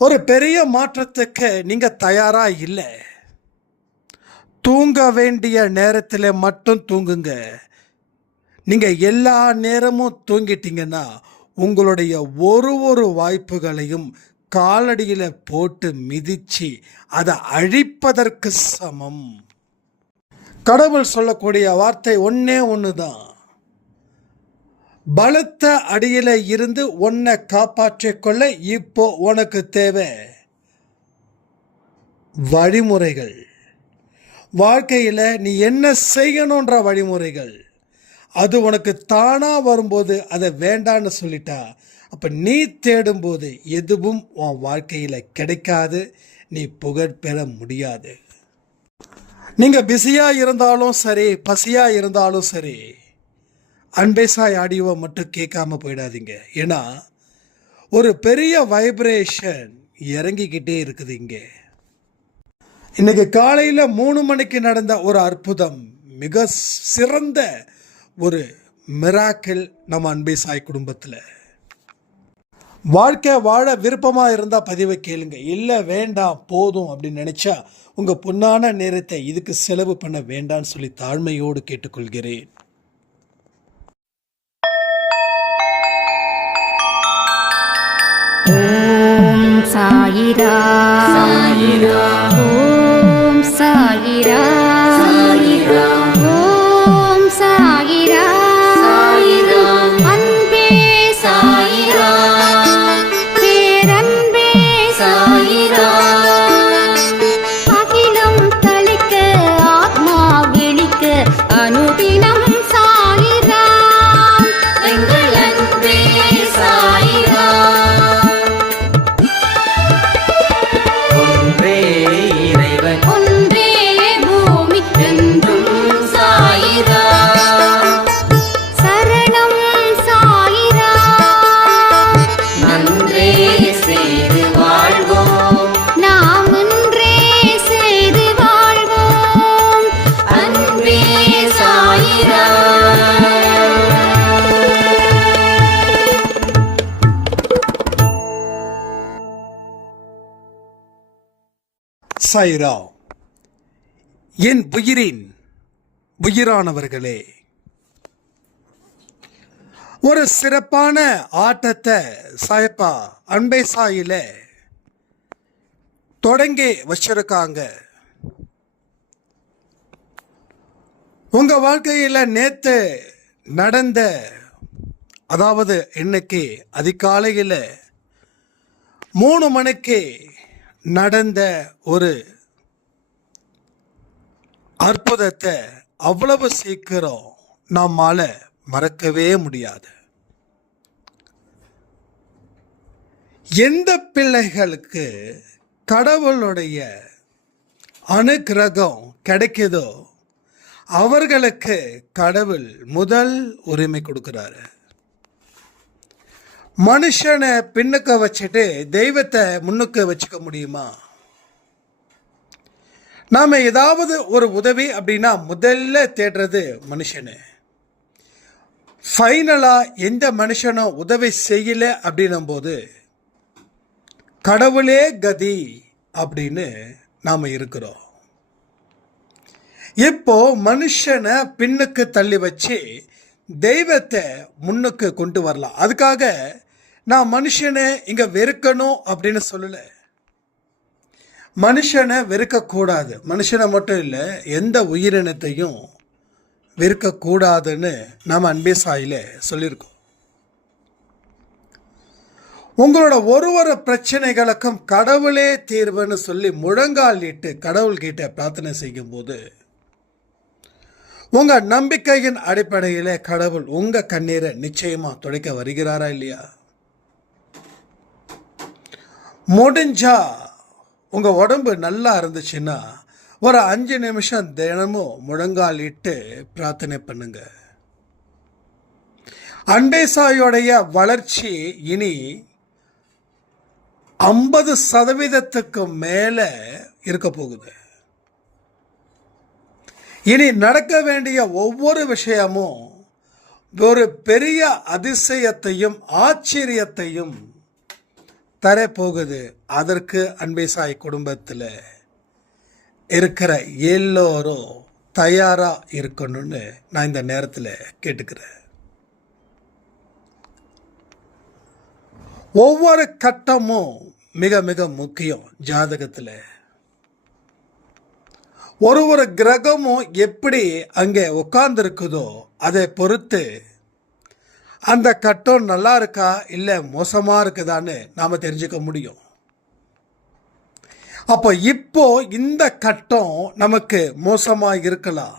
ஒரு பெரிய மாற்றத்துக்கு நீங்க தயாரா இல்லை. தூங்க வேண்டிய நேரத்தில் மட்டும் தூங்குங்க. நீங்க எல்லா நேரமும் தூங்கிட்டீங்கன்னா உங்களுடைய ஒரு வாய்ப்புகளையும் காலடியில் போட்டு மிதிச்சு அதை அழிப்பதற்கு சமம். கடவுள் சொல்லக்கூடிய வார்த்தை ஒன்னே ஒண்ணுதான். பலத்த அடியில இருந்து உன்னை காப்பாற்றிக் கொள்ள இப்போ உனக்கு தேவை வழிமுறைகள். வாழ்க்கையில் நீ என்ன செய்யணுன்ற வழிமுறைகள். அது உனக்கு தானா வரும்போது அதை வேண்டான்னு சொல்லிட்டா அப்ப நீ தேடும்போது எதுவும் உன் வாழ்க்கையில் கிடைக்காது. நீ புகழ் பெற முடியாது. நீங்க பிஸியா இருந்தாலும் சரி, பசியா இருந்தாலும் சரி, அன்பேசாய் ஆடியோவை மட்டும் கேட்காம போயிடாதீங்க. ஏன்னா ஒரு பெரிய வைப்ரேஷன் இறங்கிக்கிட்டே இருக்குது. இங்கே இன்னைக்கு காலையில் 3 மணிக்கு நடந்த ஒரு அற்புதம், மிக சிறந்த ஒரு மிராக்கிள் நம்ம அன்பேசாய் குடும்பத்தில். வாழ்க்கை வாழ விருப்பமாக இருந்தால் பதிவை கேளுங்க. இல்லை வேண்டாம் போதும் அப்படின்னு நினச்சா உங்கள் பொன்னான நேரத்தை இதுக்கு செலவு பண்ண வேண்டாம்னு சொல்லி தாழ்மையோடு கேட்டுக்கொள்கிறேன். ஓம் சாயிரா சாயிரா, ஓம் சாயிரா சாயிரா, ஓம் சாயிரா சாயிரா, அன்பே சாயிரா, பேரன்பே சாயிரா, அகிலம் தளிக்க ஆத்மா விழிக்க அனுதினம் சாயிரா, எங்கள் அன்பே சாயிரா. சாயிரா. என் உயிரின் உயிரானவர்களே, ஒரு சிறப்பான ஆட்டத்தை சாயப்பா அன்பேசாயில தொடங்கி வச்சிருக்காங்க. உங்க வாழ்க்கையில் நேத்து நடந்த, அதாவது இன்னைக்கு அதிகாலையில் 3 மணிக்கு நடந்த ஒரு அற்புதத்தை அவ்வளவு சீக்கிரம் நம்மால மறக்கவே முடியாது. எந்த பிள்ளைகளுக்கு கடவுளுடைய அனுக்கிரகம் கிடைக்குதோ அவர்களுக்கு கடவுள் முதல் உரிமை கொடுக்கிறாரு. மனுஷனை பின்னுக்க வச்சுட்டு தெய்வத்தை முன்னுக்கு வச்சுக்க முடியுமா? நாம ஏதாவது ஒரு உதவி அப்படின்னா முதல்ல தேடுறது மனுஷனு. ஃபைனலா எந்த மனுஷனும் உதவி செய்யல அப்படின்னும் போது கடவுளே கதி அப்படின்னு நாம இருக்கிறோம். இப்போ மனுஷனை பின்னுக்கு தள்ளி வச்சு தெய்வத்தை முன்னுக்கு கொண்டு வரலாம். அதுக்காக நான் மனுஷனை இங்க வெறுக்கணும் அப்படின்னு சொல்லல. மனுஷனை வெறுக்கக்கூடாது. மனுஷனை மட்டும் இல்லை, எந்த உயிரினத்தையும் வெறுக்கக்கூடாதுன்னு நாம் அன்பேசாயில சொல்லியிருக்கோம். உங்களோட ஒரு பிரச்சனைகளுக்கும் கடவுளே தீர்வுன்னு சொல்லி முழங்கால் இட்டு கடவுள்கிட்ட பிரார்த்தனை செய்யும் போது உங்க நம்பிக்கையின் அடிப்படையில் கடவுள் உங்க கண்ணீரை நிச்சயமா துடைக்க வருகிறாரா இல்லையா? முடிஞ்சா உங்க உடம்பு நல்லா இருந்துச்சுன்னா ஒரு 5 நிமிஷம் தினமும் முழங்கால் இட்டு பிரார்த்தனை பண்ணுங்க. அன்பேசாயோடைய வளர்ச்சி இனி 50% மேல இருக்க போகுது. இனி நடக்க வேண்டிய ஒவ்வொரு விஷயமும் ஒரு பெரிய அதிசயத்தையும் ஆச்சரியத்தையும் தர போகுது. அதற்கு அன்பே சாய் குடும்பத்தில் இருக்கிற எல்லோரும் தயாராக இருக்கணும்னு நான் இந்த நேரத்தில் கேட்டுக்கிறேன். ஒவ்வொரு கட்டமும் மிக மிக முக்கியம். ஜாதகத்தில் ஒரு கிரகமும் எப்படி அங்கே உட்கார்ந்துருக்குதோ அதை பொறுத்து அந்த கட்டம் நல்லா இருக்கா இல்லை மோசமாக இருக்குதான்னு நாம் தெரிஞ்சுக்க முடியும். அப்போ இப்போ இந்த கட்டம் நமக்கு மோசமாக இருக்கலாம்.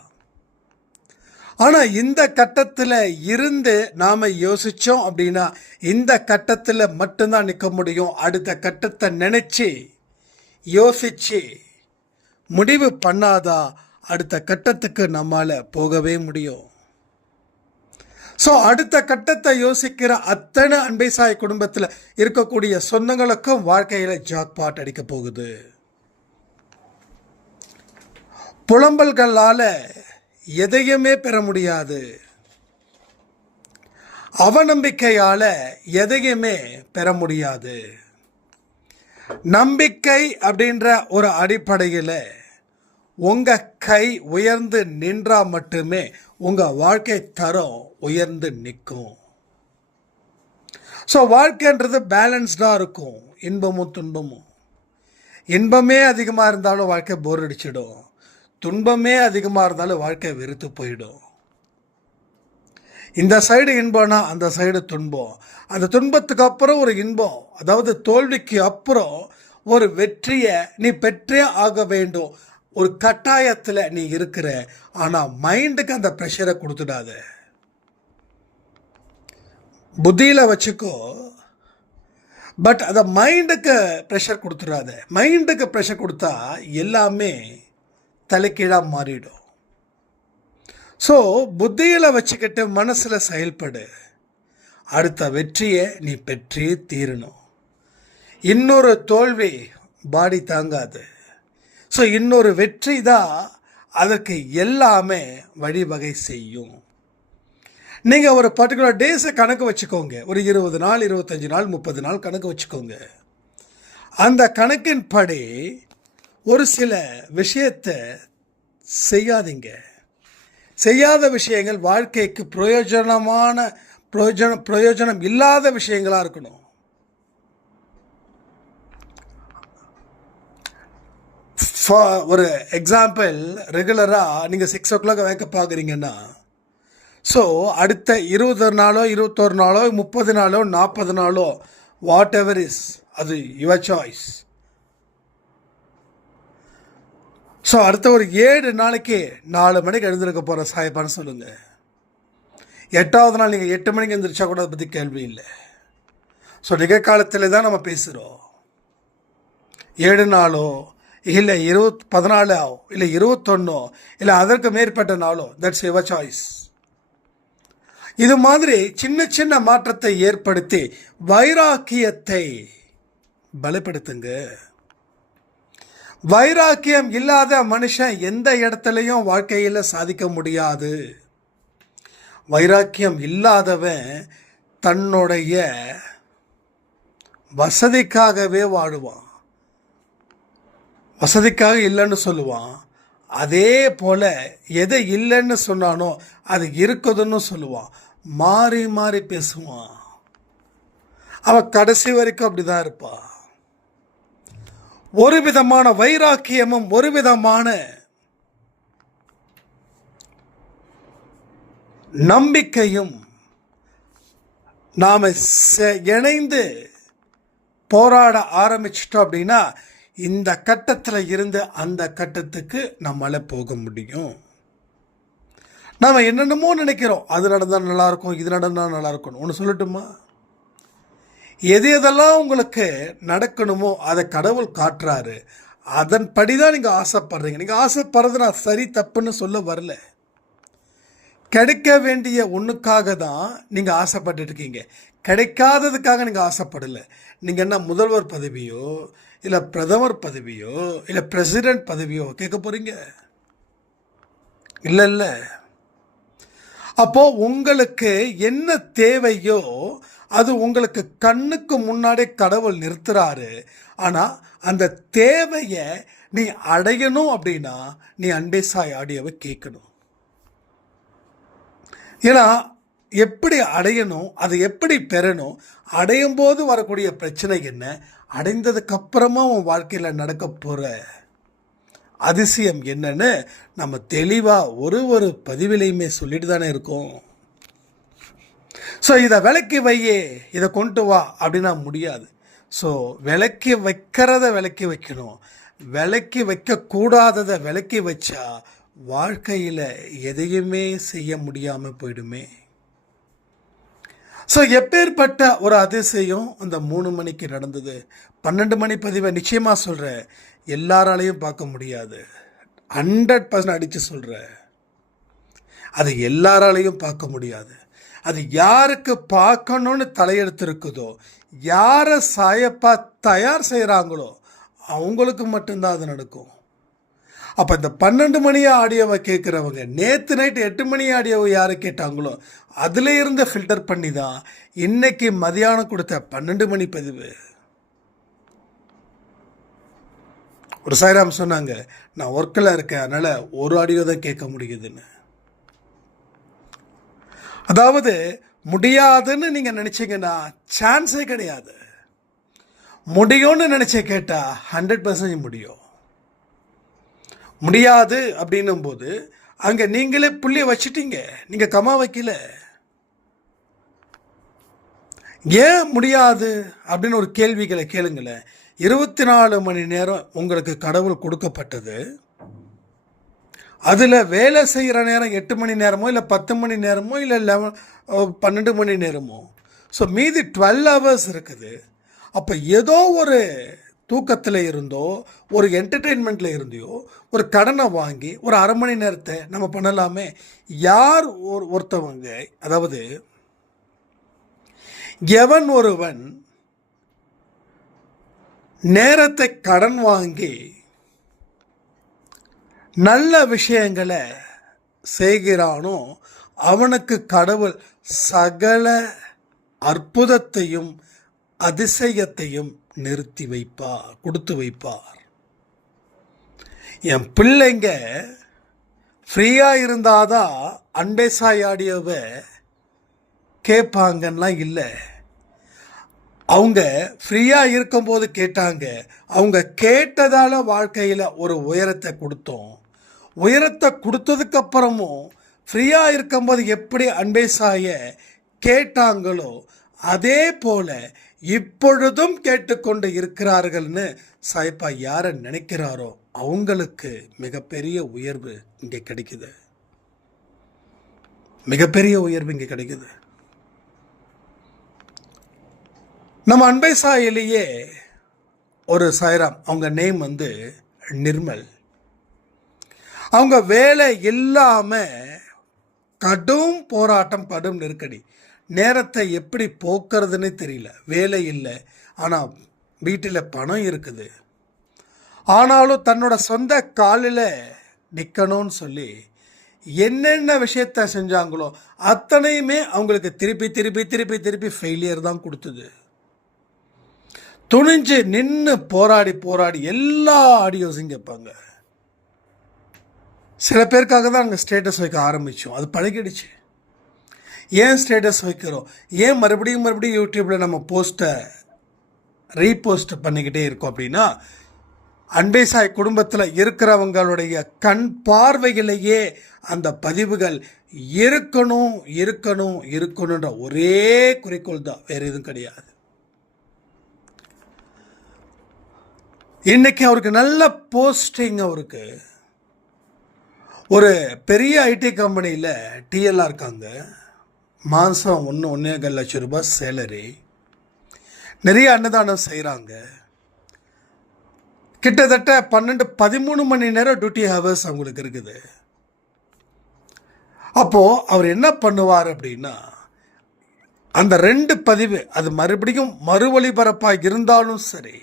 ஆனால் இந்த கட்டத்தில் இருந்து நாம் யோசித்தோம் அப்படின்னா இந்த கட்டத்தில் மட்டும்தான் நிற்க முடியும். அடுத்த கட்டத்தை நினச்சி யோசித்து முடிவு பண்ணாதான் அடுத்த கட்டத்துக்கு நம்மால் போகவே முடியும். ஸோ அடுத்த கட்டத்தை யோசிக்கிற அத்தனை அன்பே சாய் குடும்பத்தில் இருக்கக்கூடிய சொந்தங்களுக்கும் வாழ்க்கையில் ஜாக்பாட் அடிக்க போகுது. புலம்பல்களால் எதையுமே பெற முடியாது. அவநம்பிக்கையால் எதையுமே பெற முடியாது. நம்பிக்கை அப்படின்ற ஒரு அடிப்படையில் உங்கள் கை உயர்ந்து நின்றால் மட்டுமே உங்கள் வாழ்க்கை தரம் உயர்ந்து நிற்கும். ஸோ வாழ்க்கைன்றது பேலன்ஸ்டாக இருக்கும். இன்பமும் துன்பமும். இன்பமே அதிகமாக இருந்தாலும் வாழ்க்கை போர் அடிச்சிடும். துன்பமே அதிகமாக இருந்தாலும் வாழ்க்கை வெறுத்து போயிடும். இந்த சைடு இன்பம்னா அந்த சைடு துன்பம். அந்த துன்பத்துக்கு அப்புறம் ஒரு இன்பம், அதாவது தோல்விக்கு அப்புறம் ஒரு வெற்றியை நீ பெற்றே ஆக வேண்டும். ஒரு கட்டாயத்தில் நீ இருக்கிற. ஆனால் மைண்டுக்கு அந்த ப்ரெஷரை கொடுத்துடாத. புத்தியில் வச்சுக்கோ, பட் அதை மைண்டுக்கு ப்ரெஷர் கொடுத்துடாத. மைண்டுக்கு ப்ரெஷர் கொடுத்தா எல்லாமே தலைக்கீழாக மாறிடும். ஸோ புத்தியில் வச்சுக்கிட்டு மனசில் செயல்படு. அடுத்த வெற்றியை நீ பெற்றே தீரணும். இன்னொரு தோல்வி பாடி தாங்காது. ஸோ இன்னொரு வெற்றி தான் அதற்கு எல்லாமே வழிவகை செய்யும். நீங்கள் ஒரு பர்டிகுலர் டேஸை கணக்கு வச்சுக்கோங்க. ஒரு 20 நாள் 25 நாள் 30 நாள் கணக்கு வச்சுக்கோங்க. அந்த கணக்கின் படி ஒரு சில விஷயத்தை செய்யாதீங்க. செய்யாத விஷயங்கள் வாழ்க்கைக்கு பிரயோஜனம் இல்லாத விஷயங்களாக இருக்கணும். ஒரு எக்ஸாம்பிள், ரெகுலராக நீங்கள் 6 o'clock வேக்கப் ஆகுறீங்கன்னா, ஸோ அடுத்த 20 நாளோ 21 நாளோ 30 நாளோ 40 நாளோ வாட் எவர் இஸ், அது யுவர் சாய்ஸ். ஸோ அடுத்த ஒரு 7 நாளைக்கு 4 மணிக்கு எழுந்திருக்க போகிற சாயப்பான்னு சொல்லுங்கள். 8வது நாள் நீங்கள் 8 மணிக்கு எழுந்திரிச்சா கூட அதை பற்றி கேள்வி இல்லை. ஸோ நிகழ்காலத்தில் தான் நம்ம பேசுகிறோம். 7 நாளோ இல்லை 14 இல்லை 21 இல்லை அதற்கு மேற்பட்ட நாளோ, தட்ஸ் யுவர் சாய்ஸ். இது மாதிரி சின்ன சின்ன மாற்றத்தை ஏற்படுத்தி வைராக்கியத்தை பலப்படுத்துங்க. வைராக்கியம் இல்லாத மனுஷன் எந்த இடத்துலையும் வாழ்க்கையில் சாதிக்க முடியாது. வைராக்கியம் இல்லாதவன் தன்னுடைய வசதிக்காகவே வாழுவான். வசதிக்காக இல்லைன்னு சொல்லுவான். அதே போல் எதை இல்லைன்னு சொன்னானோ அது இருக்குதுன்னு சொல்லுவான். மாறி மாறி பேசுவான். அவன் கடைசி வரைக்கும் அப்படி தான் இருப்பான். ஒரு விதமான வைராக்கியமும் ஒரு விதமான நம்பிக்கையும் நாம் இணைந்து போராட ஆரம்பிச்சிட்டோம் அப்படின்னா இந்த கட்டத்தில் இருந்து அந்த கட்டத்துக்கு நம்மளால் போக முடியும். நாம் என்னென்னமோ நினைக்கிறோம், அது நடந்தால் நல்லாயிருக்கும், இது நடந்தால் நல்லாயிருக்கும். ஒன்று சொல்லட்டுமா? எது எதெல்லாம் உங்களுக்கு நடக்கணுமோ அதை கடவுள் காட்டுறாரு. அதன்படி தான் நீங்கள் ஆசைப்படுறீங்க. நீங்கள் ஆசைப்படுறது நான் சரி தப்புன்னு சொல்ல வரல. கிடைக்க வேண்டிய ஒன்றுக்காக தான் நீங்கள் ஆசைப்பட்டு இருக்கீங்க. கிடைக்காததுக்காக நீங்கள் ஆசைப்படலை. நீங்கள் என்ன முதல்வர் பதவியோ இல்லை பிரதமர் பதவியோ இல்லை பிரசிடென்ட் பதவியோ கேட்க போகிறீங்க? இல்லை. அப்போது உங்களுக்கு என்ன தேவையோ அது உங்களுக்கு கண்ணுக்கு முன்னாடி கடவுள் நிறுத்துறாரு. ஆனால் அந்த தேவையை நீ அடையணும் அப்படின்னா நீ அன்பே சாய் ஆடியோவை கேட்கணும். ஏன்னா எப்படி அடையணும், அதை எப்படி பெறணும், அடையும் போது வரக்கூடிய பிரச்சனை என்ன, அடைந்ததுக்கு அப்புறமா உன் வாழ்க்கையில் நடக்க போகிற அதிசயம் என்னன்னு நம்ம தெளிவாக ஒரு பதிவிலையுமே சொல்லிட்டு தானே இருக்கோம். ஸோ இதை விலக்கி வையே, இதை கொண்டு வா அப்படின்னா முடியாது. ஸோ விலக்கி வைக்கிறத விலக்கி வைக்கணும். விலக்கி வைக்கக்கூடாததை விலக்கி வச்சா வாழ்க்கையில் எதையுமே செய்ய முடியாமல் போயிடுமே. ஸோ எப்பேற்பட்ட ஒரு அதிசயம் அந்த 3 மணிக்கு நடந்தது. 12 மணி பதிவை நிச்சயமாக சொல்கிறேன், எல்லாராலையும் பார்க்க முடியாது. 100% அடித்து சொல்கிறேன், அது எல்லாராலையும் பார்க்க முடியாது. அது யாருக்கு பார்க்கணுன்னு தலையெடுத்து இருக்குதோ, யாரை சாயப்பா தயார் செய்கிறாங்களோ அவங்களுக்கு மட்டும்தான் அது நடக்கும். அப்போ இந்த 12 மணி ஆடியோவை கேட்குறவங்க நேற்று நைட்டு 8 மணி ஆடியோவை யாரை கேட்டாங்களோ அதில் இருந்து ஃபில்டர் பண்ணி தான் இன்னைக்கு மதியானம் கொடுத்த 12 மணி பதிவு. ஒரு சாய்ராம் சொன்னாங்க, நான் ஒர்க்கில் இருக்கேன், அதனால் ஒரு ஆடியோ தான் கேட்க முடியுதுன்னு. அதாவது முடியாதுன்னு நீங்கள் நினச்சிங்கன்னா சான்ஸே கிடையாது. முடியும்னு நினச்ச கேட்டால் 100% முடியும். முடியாது அப்படின்னும் போது அங்கே நீங்களே புள்ளிய வச்சுட்டீங்க, நீங்கள் கமா வைக்கல. ஏன் முடியாது அப்படின்னு ஒரு கேள்விகளை கேளுங்களேன். 24 மணி நேரம் உங்களுக்கு கடவுள் கொடுக்கப்பட்டது. அதில் வேலை செய்கிற நேரம் 8 மணி நேரமோ இல்லை 10 மணி நேரமோ இல்லை 12 மணி நேரமோ. ஸோ மீதி 12 ஹவர்ஸ் இருக்குது. அப்போ ஏதோ ஒரு தூக்கத்தில் இருந்தோ ஒரு என்டர்டெயின்மெண்ட்டில் இருந்தியோ ஒரு கடனை வாங்கி ஒரு அரை மணி நேரத்தை நம்ம பண்ணலாமே. யார் ஒருத்தவங்க, அதாவது எவன் ஒருவன் நேரத்தை கடன் வாங்கி நல்ல விஷயங்களை செய்கிறானோ அவனுக்கு கடவுள் சகல அற்புதத்தையும் அதிசயத்தையும் நிறுத்தி வைப்பார், கொடுத்து வைப்பார். என் பிள்ளைங்க ஃப்ரீயாக இருந்தாதான் அன்பே சாய் ஆடியோவை கேட்பாங்கன்னா இல்லை. அவங்க ஃப்ரீயாக இருக்கும்போது கேட்டாங்க. அவங்க கேட்டதால் வாழ்க்கையில் ஒரு உயரத்தை கொடுத்தோம். உயரத்தை கொடுத்ததுக்கப்புறமும் ஃப்ரீயாக இருக்கும்போது எப்படி அன்பே சாயை கேட்டாங்களோ அதே போல் இப்பொழுதும் கேட்டுக்கொண்டு இருக்கிறார்கள்னு சாய்ப்பா யாரை நினைக்கிறாரோ அவங்களுக்கு மிகப்பெரிய உயர்வு இங்கே கிடைக்குது. மிகப்பெரிய உயர்வு இங்கே கிடைக்குது. நம்ம அன்பே சாயிலேயே ஒரு சாய்ராம், அவங்க நேம் நிர்மல். அவங்க வேலை இல்லாமல் கடும் போராட்டம், கடும் நெருக்கடி. நேரத்தை எப்படி போக்குறதுன்னு தெரியல. வேலை இல்லை, ஆனால் வீட்டில் பணம் இருக்குது. ஆனாலும் தன்னோட சொந்த காலில் நிற்கணும்னு சொல்லி என்னென்ன விஷயத்த செஞ்சாங்களோ அத்தனையுமே அவங்களுக்கு திருப்பி திருப்பி திருப்பி திருப்பி ஃபெயிலியர் தான் கொடுத்தது. துணிஞ்சு நின்று போராடி போராடி எல்லா ஆடியோஸும் கேட்பாங்க. சில பேருக்காக தான் அங்கே ஸ்டேட்டஸ் வைக்க ஆரம்பித்தோம். அது பழகிடுச்சு. ஏன் ஸ்டேட்டஸ் வைக்கிறோம், ஏன் மறுபடியும் யூடியூப்பில் நம்ம போஸ்ட்டை ரீபோஸ்ட் பண்ணிக்கிட்டே இருக்கோம் அப்படின்னா, அன்பே சாய் குடும்பத்தில் இருக்கிறவங்களுடைய கண் பார்வையிலேயே அந்த பதிவுகள் இருக்கணும் இருக்கணும் இருக்கணுன்ற ஒரே குறிக்கோள் தான், வேறு எதுவும் கிடையாது. இன்னைக்கு அவருக்கு நல்ல போஸ்டிங், அவருக்கு ஒரு பெரிய ஐடி கம்பெனியில் டிஎல்லாக இருக்காங்க. மாதம் 1.5 லட்சம் ரூபாய் சேலரி. நிறைய அன்னதானம் செய்கிறாங்க. கிட்டத்தட்ட 12-13 மணி நேரம் டியூட்டி ஹவர்ஸ் அவங்களுக்கு இருக்குது. அப்போது அவர் என்ன பண்ணுவார் அப்படின்னா, அந்த 2 பதிவு அது மறுபடியும் மறு ஒளிபரப்பாக இருந்தாலும் சரி,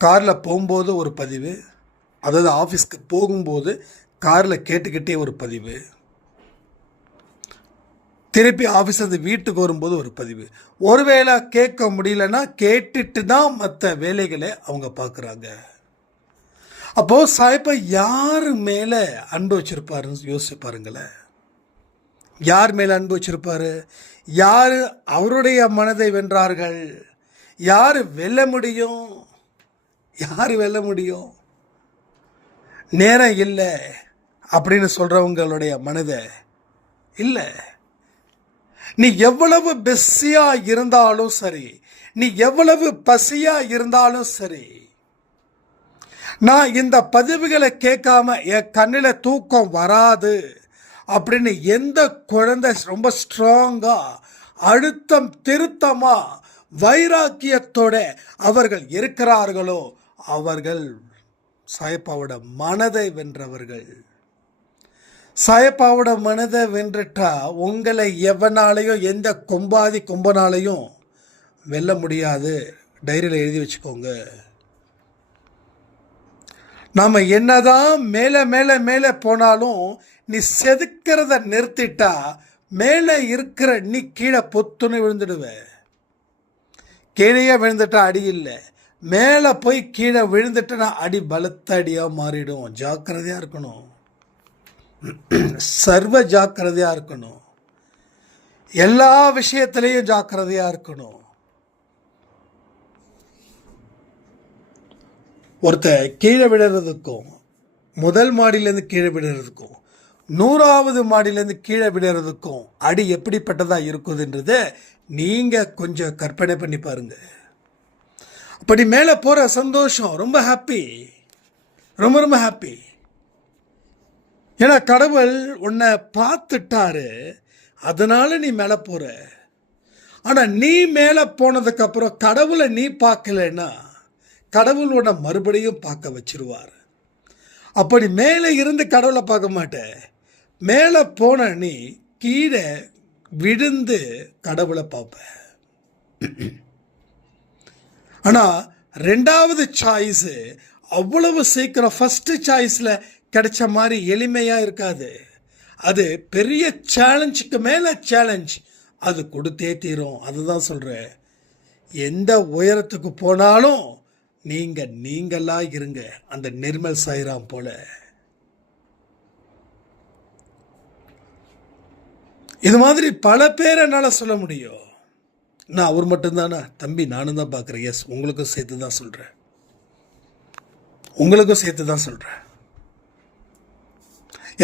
காரில் போகும்போது ஒரு பதிவு, அதாவது ஆஃபீஸ்க்கு போகும்போது காரில் கேட்டுக்கிட்டே ஒரு பதிவு, திருப்பி ஆஃபீஸ்லேருந்து வீட்டுக்கு வரும்போது ஒரு பதிவு. ஒருவேளை கேட்க முடியலன்னா கேட்டுட்டு தான் மற்ற வேலைகளை அவங்க பார்க்குறாங்க. அப்போது சாயப்பா யார் மேலே அன்பு வச்சுருப்பாருன்னு யோசிச்சு பாருங்களேன். யார் மேலே அன்பு வச்சுருப்பாரு? யார் அவருடைய மனதை வென்றார்கள்? யார் வெல்ல முடியும்? யார் வெல்ல முடியும்? நேரம் இல்லை அப்படின்னு சொல்கிறவங்களுடைய மனதை இல்லை. நீ எவ்வளவு பிஸியாக இருந்தாலும் சரி, நீ எவ்வளவு பசியாக இருந்தாலும் சரி, நான் இந்த பதிவுகளை கேட்காம என் கண்ணில் தூக்கம் வராது அப்படின்னு எந்த குழந்தை ரொம்ப ஸ்ட்ராங்காக அழுத்தம் திருத்தமாக வைராக்கியத்தோட அவர்கள் இருக்கிறார்களோ அவர்கள் சாயப்பாவோட மனதை வென்றவர்கள். சாயப்பாவோட மனதை வென்றுட்டா உங்களை எவனாலையும் எந்த கொம்பனாலையும் வெல்ல முடியாது. டைரியில் எழுதி வச்சுக்கோங்க. நாம் என்னதான் மேலே மேலே மேலே போனாலும் நீ செதுக்கிறத நிறுத்திட்டா மேலே இருக்கிற நீ கீழே பொத்துன்னு விழுந்துடுவ. கீழேயே விழுந்துட்டா அடி இல்லை, மேலே போய் கீழே விழுந்துட்டா அடி பலத்த அடியாக மாறிடும். ஜாக்கிரதையாக இருக்கணும், சர்வ ஜாக்கிரதையாக இருக்கணும், எல்லா விஷயத்திலையும் ஜாக்கிரதையாக இருக்கணும். ஒருத்தர் கீழே விடுறதுக்கும் முதல் மாடியிலேருந்து கீழே விடுறதுக்கும் 100வது மாடியிலேருந்து கீழே விடுறதுக்கும் அடி எப்படிப்பட்டதாக இருக்குதுன்றதை நீங்கள் கொஞ்சம் கற்பனை பண்ணி பாருங்க. அப்படி மேலே போகிற சந்தோஷம் ரொம்ப ஹாப்பி, ரொம்ப ரொம்ப ஹாப்பி. ஏன்னா கடவுள் உன்னை பார்த்துட்டாரு, அதனால நீ மேலே போகிற. ஆனால் நீ மேலே போனதுக்கப்புறம் கடவுளை நீ பார்க்கலன்னா கடவுள் உன்னை மறுபடியும் பார்க்க வச்சிருவார். அப்படி மேலே இருந்து கடவுளை பார்க்க மாட்டேன், மேலே போன நீ கீழே விழுந்து கடவுளை பார்ப்ப. ஆனால் 2வது சாய்ஸு அவ்வளவு சீக்கிரம் ஃபஸ்ட்டு சாய்ஸில் கிடைச்ச மாதிரி எளிமையாக இருக்காது. அது பெரிய சேலஞ்சுக்கு மேலே சேலஞ்ச், அது கொடுத்தே தீரும். அதுதான் சொல்கிறேன், எந்த உயரத்துக்கு போனாலும் நீங்களா இருங்க, அந்த நிர்மல் சாய்ராம் போல. இது மாதிரி பல பேர் என்னால் சொல்ல முடியும். நான் அவர் மட்டும்தானா தம்பி? நானும் தான் பார்க்குறேன். எஸ், உங்களுக்கும் சேர்த்து தான் சொல்கிறேன், உங்களுக்கும் சேர்த்து தான் சொல்கிறேன்.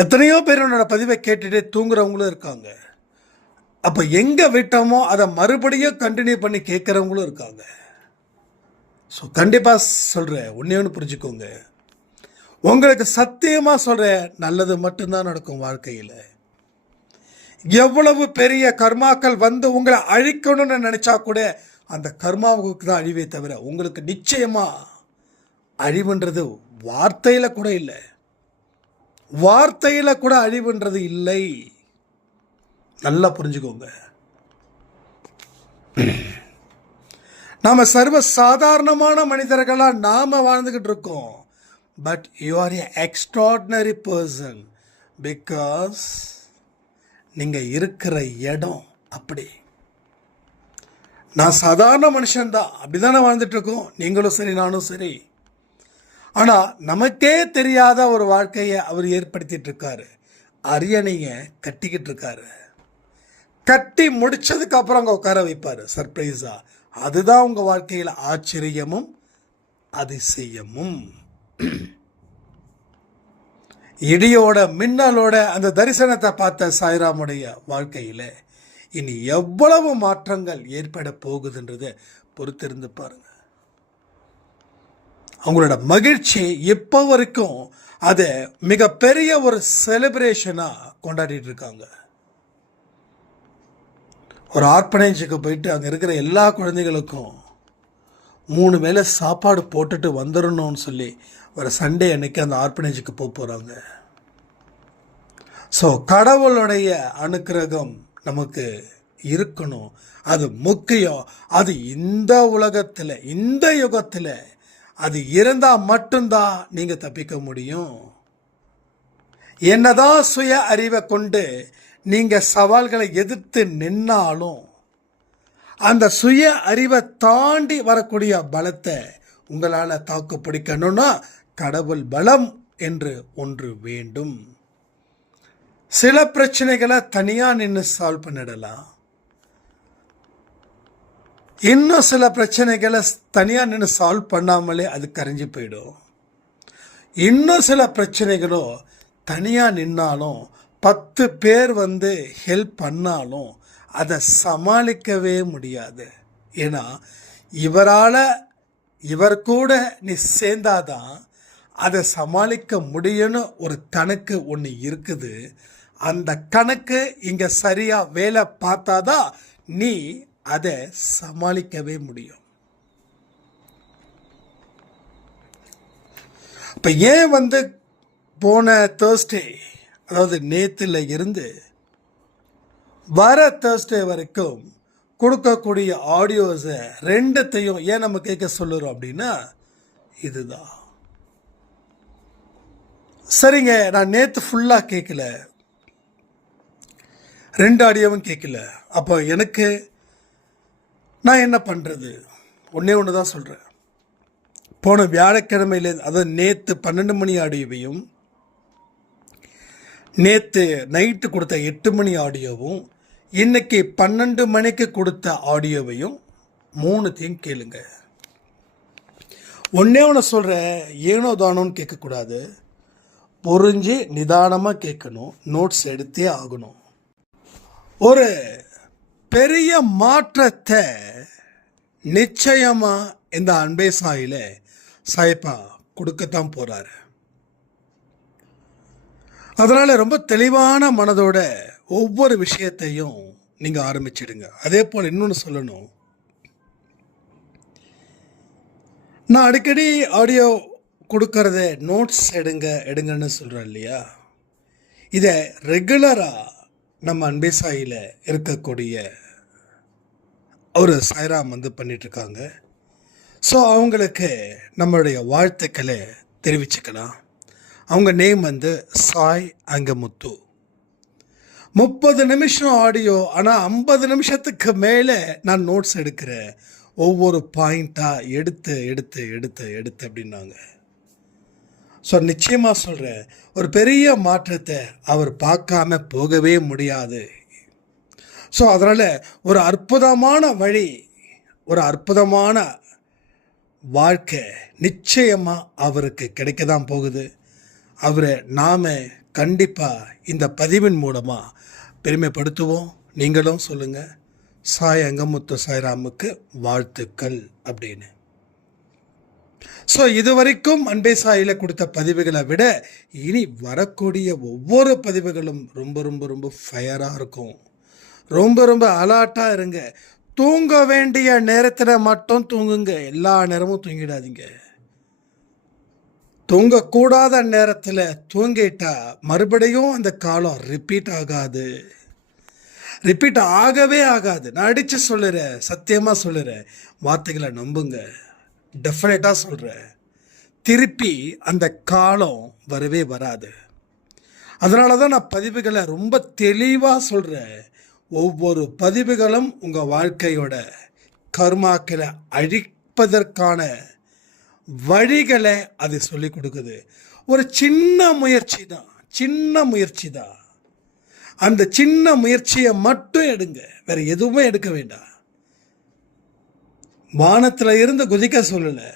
எத்தனையோ பேர் என்னோட பதிவை கேட்டுட்டு தூங்குறவங்களும் இருக்காங்க. அப்போ எங்கே விட்டோமோ அதை மறுபடியும் கண்டினியூ பண்ணி கேட்குறவங்களும் இருக்காங்க. ஸோ கண்டிப்பாக சொல்கிறேன், ஒன்று புரிஞ்சுக்கோங்க. உங்களுக்கு சத்தியமாக சொல்கிறேன், நல்லது மட்டும்தான் நடக்கும் வாழ்க்கையில். எவ்வளவு பெரிய கர்மாக்கள் வந்து உங்களை அழிக்கணும்னு நினச்சா கூட அந்த கர்மாவுக்கு தான் அழிவே தவிர உங்களுக்கு நிச்சயமாக அழிவுன்றது வார்த்தையில் கூட இல்லை, வார்த்தையில் கூட அழிவுன்றது இல்லை. நல்லா புரிஞ்சுக்கோங்க. நாம் சர்வ சாதாரணமான மனிதர்களாக நாம் வாழ்ந்துக்கிட்டு இருக்கோம். But you R A extraordinary person, because நீங்கள் இருக்கிற இடம் அப்படி. நான் சாதாரண மனுஷன்தான், அப்படி தானே வாழ்ந்துட்டுருக்கோம், நீங்களும் சரி நானும் சரி. ஆனால் நமக்கே தெரியாத ஒரு வாழ்க்கையை அவர் ஏற்படுத்திட்டு இருக்காரு. அரியணையை கட்டிக்கிட்டு இருக்காரு. கட்டி முடிச்சதுக்கு அப்புறம் அங்கே உட்கார வைப்பார் சர்ப்ரைஸா. அதுதான் உங்கள் வாழ்க்கையில் ஆச்சரியமும் அதிசயமும். இடியோட மின்னலோட அந்த தரிசனத்தை பார்த்த சாய்ராமுடைய வாழ்க்கையில் இனி எவ்வளவு மாற்றங்கள் ஏற்பட போகுதுன்றதை பொறுத்திருந்து பாருங்க. அவங்களோட மகிழ்ச்சி இப்போ வரைக்கும் அதை மிகப்பெரிய ஒரு செலிப்ரேஷனாக கொண்டாடிட்டு இருக்காங்க. ஒரு ஆர்பனேஜுக்கு போயிட்டு அங்கே இருக்கிற எல்லா குழந்தைகளுக்கும் 3 வேளை சாப்பாடு போட்டுட்டு வந்துடணும்னு சொல்லி ஒரு சண்டே அன்னைக்கு அந்த ஆர்பனேஜுக்கு போகிறாங்க. ஸோ கடவுளுடைய அனுக்கிரகம் நமக்கு இருக்கணும், அது முக்கியம். அது இந்த உலகத்தில் இந்த யுகத்தில் அது இருந்தால் மட்டும்தான் நீங்கள் தப்பிக்க முடியும். என்னதான் சுய அறிவை கொண்டு நீங்கள் சவால்களை எதிர்த்து நின்னாலும் அந்த சுய அறிவை தாண்டி வரக்கூடிய பலத்தை உங்களால் தாக்கு பிடிக்கணும்னா கடவுள் பலம் என்று ஒன்று வேண்டும். சில பிரச்சனைகளை தனியாக நின்று சால்வ் பண்ணிடலாம். இன்னும் சில பிரச்சனைகளை தனியாக நின்று சால்வ் பண்ணாமலே அது கரைஞ்சி போயிடும். இன்னும் சில பிரச்சனைகளோ தனியாக நின்னாலும் 10 பேர் ஹெல்ப் பண்ணாலும் அதை சமாளிக்கவே முடியாது. ஏன்னா இவர் கூட நீ சேர்ந்தாதான் அதை சமாளிக்க முடியும்னு ஒரு கணக்கு ஒன்று இருக்குது. அந்த கணக்கு இங்கே சரியாக வேலை பார்த்தாதான் நீ அதை சமாளிக்கவே முடியும். இப்போ ஏன் போன தேர்ஸ்டே, அதாவது நேத்துல இருந்து வர தேர்ஸ்டே வரைக்கும் கொடுக்கக்கூடிய ஆடியோஸை 2த்தையும் ஏன் நம்ம கேட்க சொல்லுறோம் அப்படின்னா இதுதான். சரிங்க, நான் நேற்று ஃபுல்லாக கேட்கல, 2 ஆடியோவும் கேட்கல. அப்போ எனக்கு நான் என்ன பண்ணுறது? ஒன்று தான் சொல்கிறேன். போன வியாழக்கிழமையிலேருந்து, அதாவது நேற்று 12 மணி ஆடியோவையும் நேற்று நைட்டு கொடுத்த 8 மணி ஆடியோவும் இன்னைக்கு 12 மணிக்கு கொடுத்த ஆடியோவையும் 3த்தையும் கேளுங்க. ஒன்று சொல்கிறேன், ஏனோ தானோன்னு கேட்கக்கூடாது. புரிஞ்சு நிதானமாக கேட்கணும். நோட்ஸ் எடுத்தே ஆகணும். ஒரு பெரிய மாற்றத்தை நிச்சயமாக இந்த அன்பே சாயில சாயப்பா கொடுக்கத்தான் போகிறாரு. அதனால் ரொம்ப தெளிவான மனதோட ஒவ்வொரு விஷயத்தையும் நீங்கள் ஆரம்பிச்சிடுங்க. அதே போல் இன்னொன்று சொல்லணும், நான் அடிக்கடி ஆடியோ கொடுக்கறத நோட்ஸ் எடுங்கன்னு சொல்கிறேன் இல்லையா? இதை ரெகுலராக நம்ம அன்பே சாயில இருக்கக்கூடிய ஒரு சாய்ராம் பண்ணிகிட்ருக்காங்க. ஸோ அவங்களுக்கு நம்மளுடைய வாழ்த்துக்களை தெரிவிச்சுக்கலாம். அவங்க நேம் சாய் அங்கமுத்து. 30 நிமிஷம் ஆடியோ, ஆனால் 50 நிமிஷத்துக்கு மேலே நான் நோட்ஸ் எடுக்கிறேன். ஒவ்வொரு பாயிண்ட்டாக எடுத்து எடுத்து எடுத்து எடுத்து அப்படின்னாங்க. ஸோ நிச்சயமாக சொல்கிறேன், ஒரு பெரிய மாற்றத்தை அவர் பார்க்காம போகவே முடியாது. ஸோ அதனால் ஒரு அற்புதமான வழி, ஒரு அற்புதமான வாழ்க்கை நிச்சயமாக அவருக்கு கிடைக்க தான் போகுது. அவரை நாம் கண்டிப்பாக இந்த பதிவின் மூலமாக பெருமைப்படுத்துவோம். நீங்களும் சொல்லுங்கள், சாய் அங்கமுத்து சாய்ராமுக்கு வாழ்த்துக்கள் அப்படின்னு. ஸோ இதுவரைக்கும் அன்பே சாயில கொடுத்த பதிவுகளை விட இனி வரக்கூடிய ஒவ்வொரு பதிவுகளும் ரொம்ப ரொம்ப ரொம்ப ஃபயராக இருக்கும். ரொம்ப ரொம்ப அலர்ட்டாக இருங்க. தூங்க வேண்டிய நேரத்தில் மட்டும் தூங்குங்க, எல்லா நேரமும் தூங்கிடாதீங்க. தூங்கக்கூடாத நேரத்தில் தூங்கிட்டா மறுபடியும் அந்த காலம் ரிப்பீட் ஆகாது, ரிப்பீட் ஆகவே ஆகாது. நான் அடித்து சொல்லுறேன், சத்தியமாக சொல்லுறேன், வார்த்தைகளை நம்புங்க. டெஃபினட்டாக சொல்கிறேன், திருப்பி அந்த காலம் வரவே வராது. அதனால தான் நான் பதிவுகளை ரொம்ப தெளிவாக சொல்கிறேன். ஒவ்வொரு பதிவுகளும் உங்கள் வாழ்க்கையோட கர்மாக்களை அழிப்பதற்கான வழிகளை அது சொல்லி கொடுக்குது. ஒரு சின்ன முயற்சி தான். அந்த சின்ன முயற்சியை மட்டும் எடுங்க, வேற எதுவுமே எடுக்க வேண்டாம். வானத்தில் இருந்து குதிக்க சொல்லலை,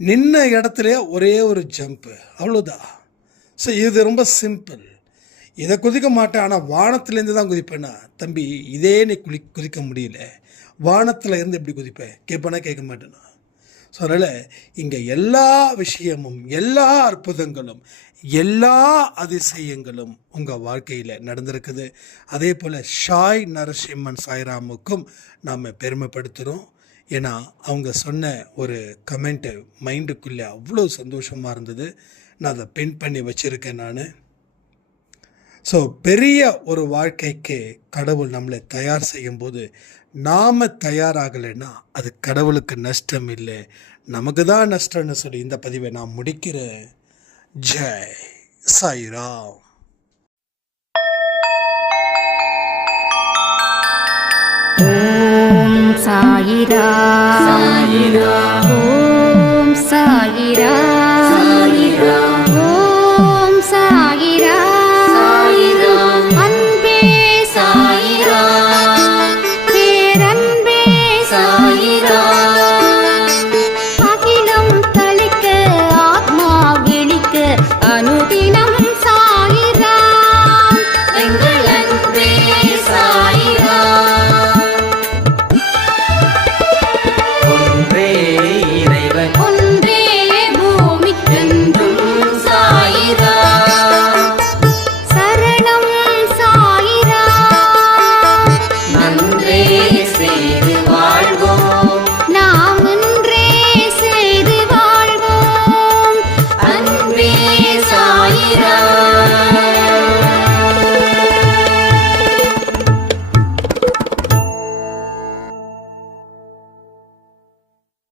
நின்ன இடத்துல ஒரே ஒரு ஜம்ப்பு, அவ்வளோதான். ஸோ இது ரொம்ப சிம்பிள். இதை குதிக்க மாட்டேன், ஆனால் வானத்துலேருந்து தான் குதிப்பேன்னா, தம்பி இதே நீ குதிக்க முடியல, வானத்தில் இருந்து எப்படி குதிப்பேன்? கேட்பேனா? கேட்க மாட்டேனா? ஸோ அதனால் இங்கே எல்லா விஷயமும், எல்லா அற்புதங்களும், எல்லா அதிசயங்களும் உங்கள் வாழ்க்கையில் நடந்திருக்குது. அதே போல் சாய் நரசிம்மன் சாய்ராமுக்கும் நாம் பெருமைப்படுத்துகிறோம். ஏன்னா அவங்க சொன்ன ஒரு கமெண்ட்டு மைண்டுக்குள்ளே அவ்வளோ சந்தோஷமாக இருந்தது. நான் அதை பின் பண்ணி வச்சுருக்கேன் நான். ஸோ பெரிய ஒரு வாழ்க்கைக்கு கடவுள் நம்மளை தயார் செய்யும்போது நாம் தயாராகலைன்னா அது கடவுளுக்கு நஷ்டம் இல்லை, நமக்கு தான் நஷ்டம்னு சொல்லி இந்த பதிவை நான் முடிக்கிறேன். ஜெய் சாய்ராம். ஓம் சாயிரா சாயிரா ஓம் சாயிரா